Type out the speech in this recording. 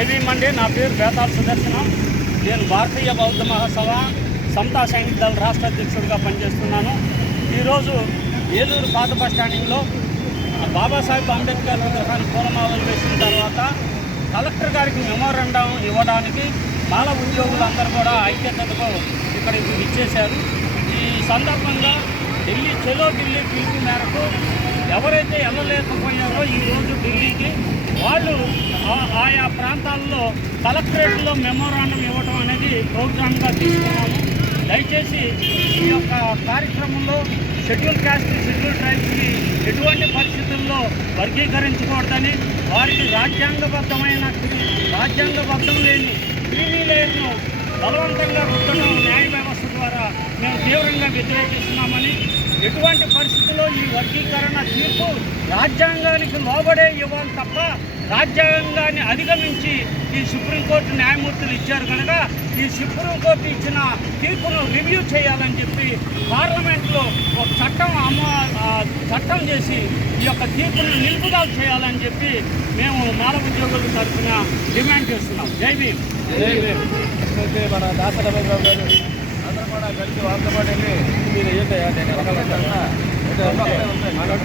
ఏమేమండి, నా పేరు బేతాళ సుదర్శనం. నేను భారతీయ బౌద్ధ మహాసభ సమతా సైనిక దళ రాష్ట్ర అధ్యక్షుడిగా పనిచేస్తున్నాను. ఈరోజు ఏలూరు పాత బస్ స్టాండింగ్లో బాబాసాహెబ్ అంబేద్కర్ విగ్రహాన్ని పూలమాలలు వేసిన తర్వాత కలెక్టర్ గారికి మెమోరాండం ఇవ్వడానికి మాల ఉద్యోగులందరూ కూడా ఐక్యతతో ఇక్కడికి ఇచ్చేశారు. ఈ సందర్భంగా చలో ఢిల్లీ పిలుపు మేరకు ఎవరైతే వెళ్ళలేకపోయారో ఈరోజు ఢిల్లీకి వాళ్ళు ఆయా ప్రాంతాల్లో కలెక్టరేట్లో మెమోరాండం ఇవ్వడం అనేది ప్రోగ్రామ్గా తీసుకున్నాము. దయచేసి ఈ యొక్క కార్యక్రమంలో షెడ్యూల్ క్యాస్ట్, షెడ్యూల్ ట్రైబ్స్ని ఎటువంటి పరిస్థితుల్లో వర్గీకరించకూడదని, వారికి రాజ్యాంగబద్ధం లేని ప్రివిలేజ్ను బలవంతంగా రుద్దడం న్యాయ వ్యవస్థ ద్వారా మేము తీవ్రంగా వ్యతిరేకిస్తున్నామని, ఎటువంటి పరిస్థితుల్లో ఈ వర్గీకరణ తీర్పు రాజ్యాంగానికి లోబడే ఇవ్వాలి తప్ప రాజ్యాంగాన్ని అధిగమించి ఈ సుప్రీంకోర్టు న్యాయమూర్తులు ఇచ్చారు కనుక ఈ సుప్రీంకోర్టు ఇచ్చిన తీర్పును రివ్యూ చేయాలని చెప్పి పార్లమెంట్లో ఒక చట్టం చేసి ఈ యొక్క తీర్పును నిలుపుదల చేయాలని చెప్పి మేము మాల ఉద్యోగుల తరఫున డిమాండ్ చేస్తున్నాం. జై భీమ్. మన దాసరాబాబు గారు అందరూ కూడా కలిసి వాళ్ళతో పాటు వెళ్ళి మీరు ఏంటయ్యా నేను మనోటి